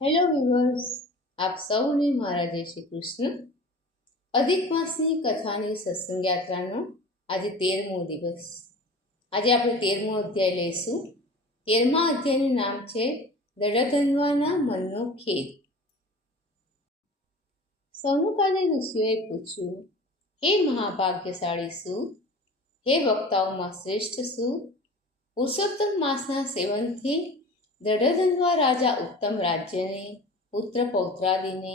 Hello weavers, આપ સૌને મારા જય શ્રી કૃષ્ણ. અધિક માસની કથાની સત્સંગ યાત્રાનો આજે 13મો દિવસ. આજે આપણે 13મો અધ્યાય લઈશું. 13મા અધ્યાયનું નામ છે દડધન્વાના મનનો ખેદ. સૌનકાદી ઋષિઓએ પૂછ્યું, હે મહાભાગ્યશાળી શું, હે વક્તાઓમાં શ્રેષ્ઠ શું, પુરુષોત્તમ માસના સેવનથી દડધન્વા રાજા ઉત્તમ રાજ્યને, પુત્ર પૌત્રાદિને,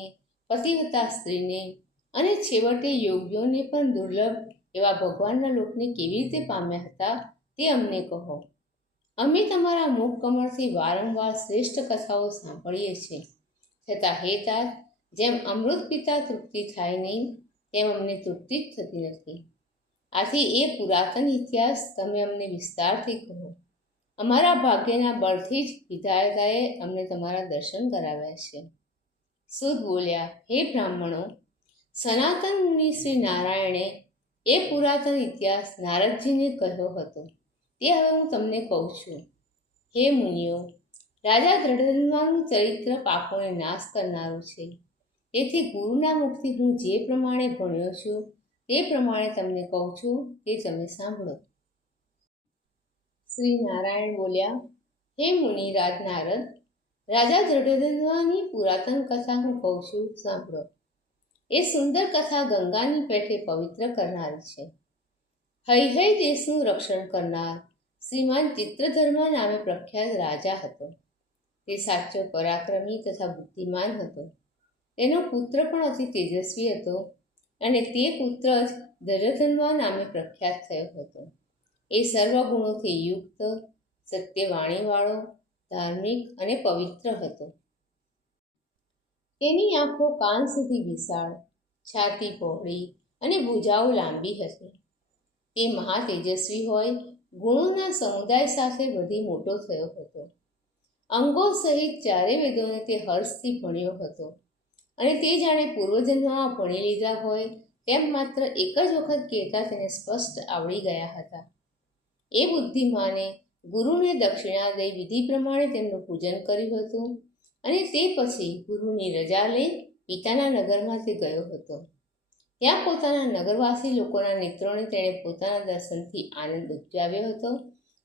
પતિવ્રતા સ્ત્રીને અને છેવટે યોગ્યોને પણ દુર્લભ એવા ભગવાનના લોકને કેવી રીતે પામ્યા હતા તે અમને કહો. અમે તમારા મુખ કમળથી વારંવાર શ્રેષ્ઠ કથાઓ સાંભળીએ છીએ, છતાં હે तात, જેમ અમૃત પિતા તૃપ્તિ થાય નહીં તેમ અમને તૃપ્તિ જ થતી નથી. આથી એ પુરાતન ઇતિહાસ તમે અમને વિસ્તારથી કહો. અમારા ભાગ્યના બળથી જ વિધાયતાએ અમને તમારા દર્શન કરાવ્યા છે. સુદ બોલ્યા, હે બ્રાહ્મણો, સનાતન મુનિ શ્રી નારાયણે એ પુરાતન ઇતિહાસ નારદજીને કહ્યો હતો, તે હવે હું તમને કહું છું. હે મુનિઓ, રાજા દૃઢધન્વાનું ચરિત્ર પાપોને નાશ કરનારું છે. તેથી ગુરુના મુખથી હું જે પ્રમાણે ભણ્યો છું તે પ્રમાણે તમને કહું છું, તે તમે સાંભળો. શ્રી નારાયણ બોલ્યા, હે મુનિરાજ નારદ, રાજા દૃઢધન્વાની પુરાતન કથા હું કહું છું, સાંભળો. એ સુંદર કથા ગંગાની પેઠે પવિત્ર કરનારી છે. હૈહય દેશનું રક્ષણ કરનાર શ્રીમાન ચિત્રધર્મા નામે પ્રખ્યાત રાજા હતો. તે સાચો પરાક્રમી તથા બુદ્ધિમાન હતો. તેનો પુત્ર પણ અતિ તેજસ્વી હતો અને તે પુત્ર જ દડધન્વા નામે પ્રખ્યાત થયો હતો. એ સર્વ ગુણોથી યુક્ત, સત્યવાણીવાળો, ધાર્મિક અને પવિત્ર હતો. તેની આંખો કાન સુધી વિશાળ, છાતી પહોળી અને ભુજાઓ લાંબી હતી. તે મહાતેજસ્વી હોય ગુણોના સમુદાય સાથે વધી મોટો થયો હતો. અંગો સહિત ચારે વેદોને તે હર્ષથી ભણ્યો હતો અને તે જાણે પૂર્વજન્મમાં ભણી લીધા હોય તેમ માત્ર એક જ વખત કહેતા તેને સ્પષ્ટ આવડી ગયા હતા. એ બુદ્ધિમાને ગુરુને દક્ષિણા દઈ વિધિ પ્રમાણે તેમનું પૂજન કર્યું હતું અને તે પછી ગુરુની રજા લઈ પિતાના નગરમાં તે ગયો હતો. ત્યાં પોતાના નગરવાસી લોકોના નેત્રોને તેણે પોતાના દર્શનથી આનંદ ઉપજાવ્યો હતો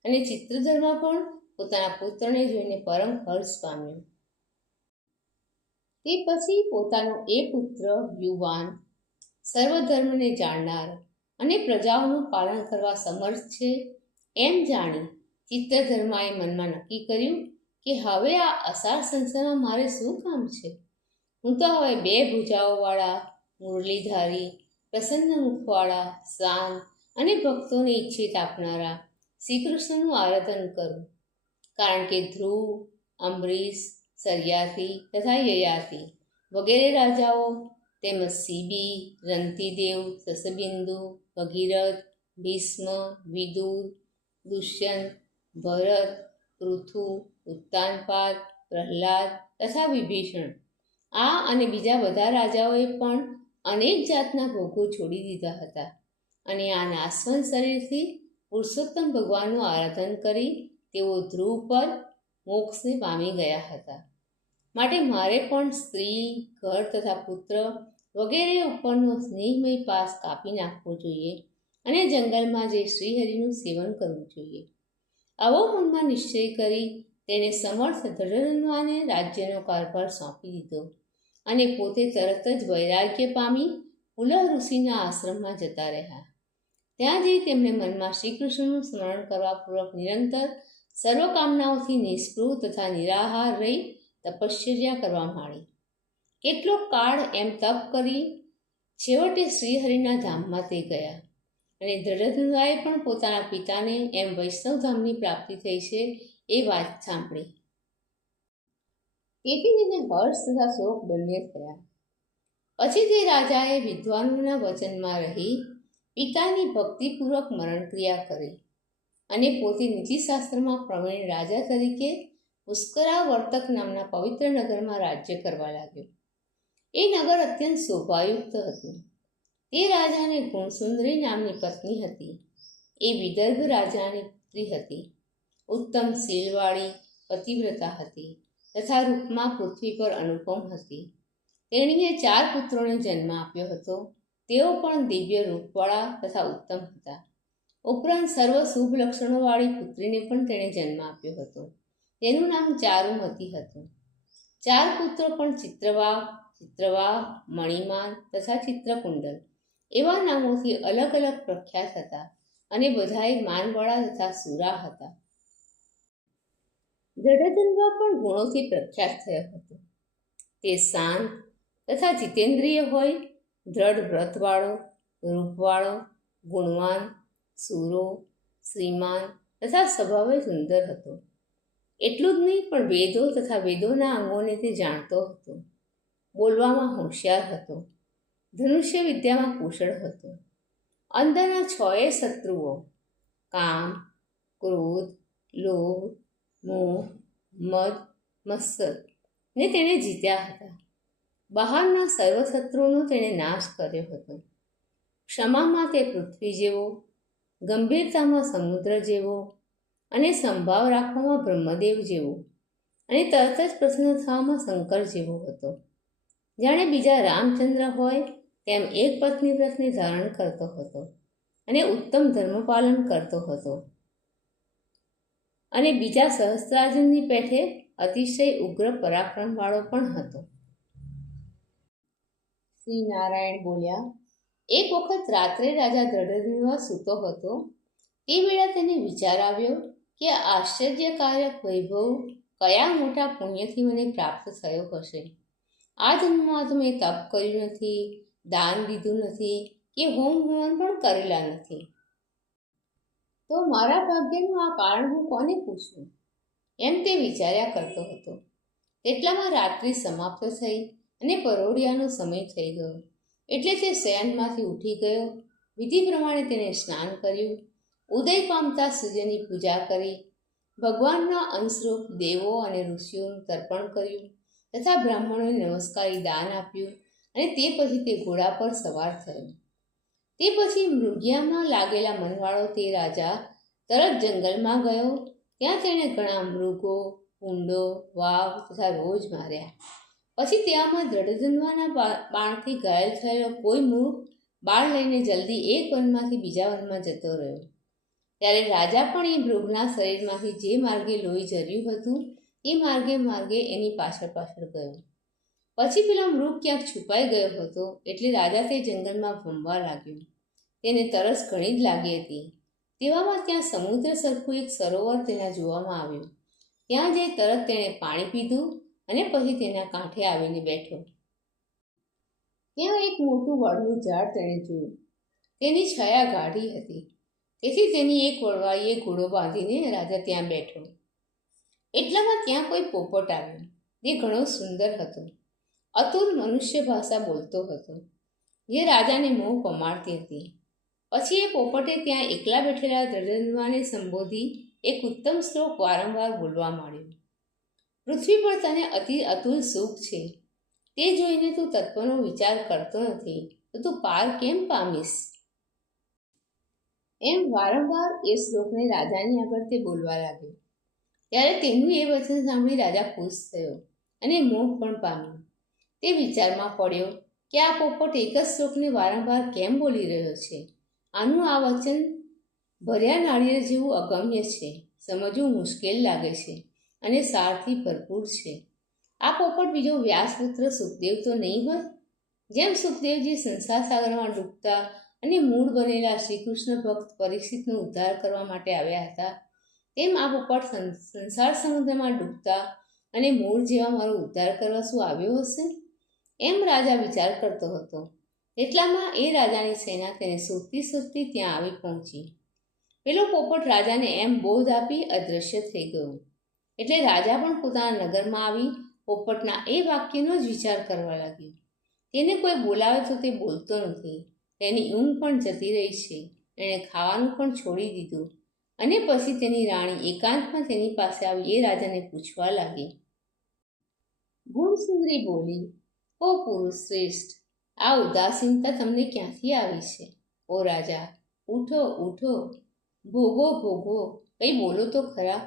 અને ચિત્રધર્મા પણ પોતાના પુત્રને જોઈને પરમ હર્ષ પામ્યો. તે પછી પોતાનો એ પુત્ર યુવાન, સર્વધર્મને જાણનાર અને પ્રજાઓનું પાલન કરવા સમર્થ છે એમ જાણી ચિત્રધર્માએ મનમાં નક્કી કર્યું કે હવે આ અસાર સંસારમાં મારે શું કામ છે. હું તો હવે 2 ભુજાઓવાળા, મુરલીધારી, પ્રસન્ન મુખવાળા, શાંત અને ભક્તોને ઈચ્છિત આપનારા શ્રી કૃષ્ણનું આરાધન કરું. કારણ કે ધ્રુવ, અંબરીશ, સર્યાતિ તથા યયાતિ વગેરે રાજાઓ તેમજ સીબી, રંતિદેવ, સસબિંદુ, ભગીરથ, ભીષ્મ, વિદુર, દુષ્યંત, ભરત, પૃથુ, ઉત્તાનપાદ, પ્રહલાદ તથા વિભીષણ, આ અને બીજા બધા રાજાઓએ પણ અનેક જાતના ભોગો છોડી દીધા હતા અને આ નાશવંત શરીરથી પુરુષોત્તમ ભગવાનનું આરાધન કરી તેઓ ધ્રુવ પર મોક્ષને પામી ગયા હતા. માટે મારે પણ સ્ત્રી, ઘર તથા પુત્ર વગેરે ઉપરનો સ્નેહમય પાસ કાપી નાખવો જોઈએ અને જંગલમાં જઈ શ્રીહરિનું સેવન કરવું જોઈએ. આવો મનમાં નિશ્ચય કરી તેને સમર્થ દૃઢધન્વાને રાજ્યનો કારભાર સોંપી દીધો અને પોતે તરત જ વૈરાગ્ય પામી પુલહ ઋષિના આશ્રમમાં જતા રહ્યા. ત્યાં જઈ તેમણે મનમાં શ્રી કૃષ્ણનું સ્મરણ કરવા પૂર્વક નિરંતર સર્વકામનાઓથી નિસ્પૃહ તથા નિરાહાર રહી તપશ્ચર્યા કરવા માંડી. કેટલોક કાળ એમ તપ કરી છેવટે શ્રીહરિના ધામમાં તે ગયા અને દૃઢધન્વાએ પણ પોતાના પિતાને એમ વૈષ્ણવધામની પ્રાપ્તિ થઈ છે એ વાત સાંભળી. તેથી તેને હર્ષ તથા શોક બંને થયા. પછી તે રાજાએ વિદ્વાનોના વચનમાં રહી પિતાની ભક્તિપૂર્વક મરણક્રિયા કરી અને પોતે નીતિશાસ્ત્રમાં પ્રવીણ રાજા તરીકે પુષ્કરાવર્તક નામના પવિત્ર નગરમાં રાજ્ય કરવા લાગ્યો. એ નગર અત્યંત શોભાયુક્ત હતું. તે રાજાને ગુણસુંદરી નામની પત્ની હતી. એ વિદર્ભ રાજાની પુત્રી હતી. ઉત્તમ શીલવાળી પતિવ્રતા હતી તથા રૂપમાં પૃથ્વી પર અનુપમ હતી. તેણીએ 4 પુત્રોને જન્મ આપ્યો હતો. તેઓ પણ દિવ્ય રૂપવાળા તથા ઉત્તમ હતા. ઉપરાંત સર્વ શુભ લક્ષણોવાળી પુત્રીને પણ તેણે જન્મ આપ્યો હતો. તેનું નામ ચારુમતી હતું. 4 પુત્રો પણ ચિત્રવા, મણિમાન તથા ચિત્રકુંડલ એવા નામોથી અલગ અલગ પ્રખ્યાત હતા અને બધાએ માનવાળા તથા સુરા હતા. જડધન્વા પણ ગુણોથી પ્રખ્યાત થયો હતો. તે શાંત તથા જીતેન્દ્રિય હોય, દ્રઢ વ્રતવાળો, રૂપવાળો, ગુણવાન, સુરો, શ્રીમાન તથા સ્વભાવે સુંદર હતો. એટલું જ નહીં પણ વેદો તથા વેદોના અંગોને તે જાણતો હતો. બોલવામાં હોશિયાર હતો. ધનુષ્ય વિદ્યામાં કુશળ હતો. અંદરના 6 શત્રુઓ કામ, ક્રોધ, લોભ, મોહ, મદ, મત્સર ને તેણે જીત્યા હતા. બહારના સર્વ શત્રુઓનો તેણે નાશ કર્યો હતો. ક્ષમામાં તે પૃથ્વી જેવો, ગંભીરતામાં સમુદ્ર જેવો અને સંભાવ રાખવામાં બ્રહ્મદેવ જેવો અને તરત જ પ્રસન્ન થવામાં શંકર જેવો હતો. જાણે બીજા રામચંદ્ર હોય તેમ એક પત્ની વ્રતને ધારણ કરતો હતો અને ઉત્તમ ધર્મપાલન કરતો હતો અને બીજા સહસ્ત્રાર્જુનની પેઠે અતિશય ઉગ્ર પરાક્રમવાળો પણ હતો. શ્રી નારાયણ બોલ્યા, એક વખત રાત્રે રાજા દ્રઢધ્યુમ્ન સૂતો હતો. તે વેળા તેને વિચાર આવ્યો કે આ આશ્ચર્યકારક વૈભવ કયા મોટા પુણ્યથી મને પ્રાપ્ત થયો હશે. આ જન્મમાં તો મેં તપ કર્યું નથી, દાન દીધું નથી કે હોમ હવન પણ કરેલા નથી. તો મારા ભાગ્યનું આ કારણ હું કોને પૂછું? એમ તે વિચાર્યા કરતો હતો. તેટલામાં રાત્રિ સમાપ્ત થઈ અને પરોઢિયાનો સમય થઈ ગયો. એટલે તે શયનમાંથી ઉઠી ગયો. વિધિ પ્રમાણે તેણે સ્નાન કર્યું. ઉદય પામતા સૂર્યની પૂજા કરી. ભગવાનના અંશરૂપ દેવો અને ઋષિઓનું તર્પણ કર્યું તથા બ્રાહ્મણોને નમસ્કારી દાન આપ્યું અને તે પછી તે ઘોડા પર સવાર થયો. તે પછી મૃગયામાં લાગેલા મનવાળો તે રાજા તરત જંગલમાં ગયો. ત્યાં તેણે ઘણા મૃગો, ઊંડો, વાઘ તથા રોજ માર્યા. પછી ત્યાંમાં દ્રઢધન્વાના બાણથી ઘાયલ થયેલો કોઈ મૂર્ખ બાણ લઈને જલ્દી એક વનમાંથી બીજા વનમાં જતો રહ્યો. ત્યારે રાજા પણ એ મૃગના શરીરમાંથી જે માર્ગે લોહી ઝર્યું હતું એ માર્ગે એની પાછળ ગયો. પછી પેલો મૃગ ક્યાંક છુપાઈ ગયો હતો. એટલે રાજા તે જંગલમાં ભમવા લાગ્યો. તેને તરસ ઘણી જ લાગી હતી. તેવામાં ત્યાં સમુદ્ર સરખું એક સરોવર તેના જોવામાં આવ્યું. ત્યાં જઈ તરત તેણે પાણી પીધું અને પછી તેના કાંઠે આવીને બેઠો. ત્યાં એક મોટું વડનું ઝાડ તેણે જોયું. તેની છાયા ગાઢી હતી. તેથી તેની એક વડવાઈએ ઘોડો બાંધીને રાજા ત્યાં બેઠો. એટલામાં ત્યાં કોઈ પોપટ આવ્યો. તે ઘણો સુંદર હતો. અતુલ મનુષ્ય ભાષા બોલતો હતો, જે રાજાને મોહ પમાડતી હતી. પછી એ પોપટે ત્યાં એકલા બેઠેલા દ્રઢધન્વાને સંબોધી એક ઉત્તમ શ્લોક વારંવાર બોલવા માંડ્યો. પૃથ્વી પર તને અતિ અતુલ સુખ છે. તે જોઈને તું તત્વનો વિચાર કરતો નથી તો તું પાર કેમ પામીશ? એમ વારંવાર એ શ્લોકને રાજાની આગળ તે બોલવા લાગ્યો. ત્યારે તેનું એ વચન સાંભળી રાજા ખુશ થયો અને મોહ પણ પામ્યો. તે વિચારમાં પડ્યો કે આ પોપટ એક જ શ્લોકને વારંવાર કેમ બોલી રહ્યો છે. આનું આ વચન ભર્યા નાળિયેર જેવું અગમ્ય છે, સમજવું મુશ્કેલ લાગે છે અને સારથી ભરપૂર છે. આ પોપટ બીજો વ્યાસપુત્ર સુખદેવ તો નહીં હોય? જેમ સુખદેવજી સંસાર સાગરમાં ડૂબતા અને મૂળ બનેલા શ્રી કૃષ્ણ ભક્ત પરીક્ષિતનો ઉદ્ધાર કરવા માટે આવ્યા હતા, તેમ આ પોપટ સંસાર સમુદ્રમાં ડૂબતા અને મૂળ જેવા મારો ઉદ્ધાર કરવા શું આવ્યો હશે? એમ રાજા વિચાર કરતો હતો. એટલામાં એ રાજાની સેના તેને શોધતી ત્યાં આવી પહોંચી. પેલો પોપટ રાજાને એમ બોધ આપી અદૃશ્ય થઈ ગયો. એટલે રાજા પણ પોતાના નગરમાં આવી પોપટના એ વાક્યનો જ વિચાર કરવા લાગ્યો. તેને કોઈ બોલાવે તો તે બોલતો નથી. તેની ઊંઘ પણ જતી રહી છે. એણે ખાવાનું પણ છોડી દીધું અને પછી તેની રાણી એકાંતમાં તેની પાસે આવી એ રાજાને પૂછવા લાગી. ગુણસુંદરી બોલી, ઓ પુરુષ શ્રેષ્ઠ, આ ઉદાસીનતા તમને ક્યાંથી આવી છે? ઓ રાજા, ઉઠો ઉઠો, ભોગો ભોગો, કંઈ બોલો તો ખરા.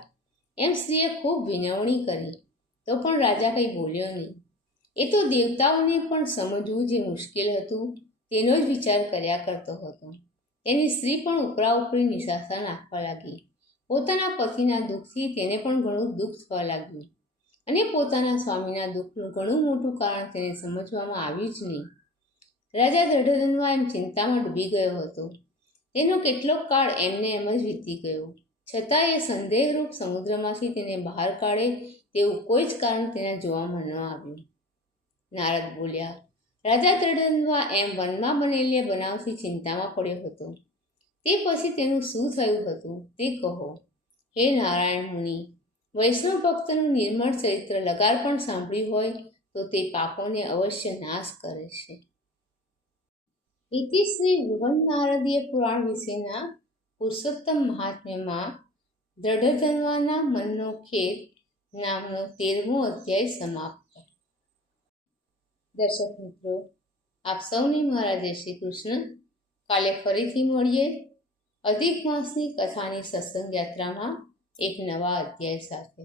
એમ સ્ત્રીએ ખૂબ વિનવણી કરી. તો પણ રાજા કંઈ બોલ્યો નહીં. એ તો દેવતાઓને પણ સમજવું જે મુશ્કેલ હતું તેનો જ વિચાર કર્યા કરતો હતો. તેની સ્ત્રી પણ ઉપરા ઉપરી નિશાસા નાખવા લાગી. પોતાના પતિના દુઃખથી તેને પણ ઘણું દુઃખ થવા લાગ્યું અને પોતાના સ્વામીના દુઃખનું ઘણું મોટું કારણ તેને સમજવામાં આવ્યું જ નહીં. રાજા દૃઢધન્વા એમ ચિંતામાં ડૂબી ગયો હતો. તેનો કેટલોક કાળ એમને એમ જ વીતી ગયો. છતાં એ સંદેહરૂપ સમુદ્રમાંથી તેને બહાર કાઢે તેવું કોઈ જ કારણ તેના જોવામાં ન આવ્યું. નારદ બોલ્યા, રાજા દૃઢધન્વા એમ વનમાં બનેલી બનાવથી ચિંતામાં પડ્યો હતો. તે પછી તેનું શું થયું હતું તે કહો. હે નારાયણ મુનિ, વૈષ્ણવ ભક્તનું નિર્મળ ચરિત્ર લગાર પણ સાંભળ્યું હોય તો તે પાપોને અવશ્ય નાશ કરે છે. ઇતિ શ્રી બૃહદ નારદીય પુરાણ વિશેના પુરુષોત્તમ મહાત્મ્યમાં દૃઢધન્વાના મનનો ખેદ નામનો 13મો અધ્યાય સમાપ્ત. દર્શક મિત્રો, આપ સૌને મારા જય શ્રી કૃષ્ણ. કાલે ફરીથી મળીએ અધિક માસની કથાની સત્સંગ યાત્રામાં એક નવા અધ્યાય સાથે.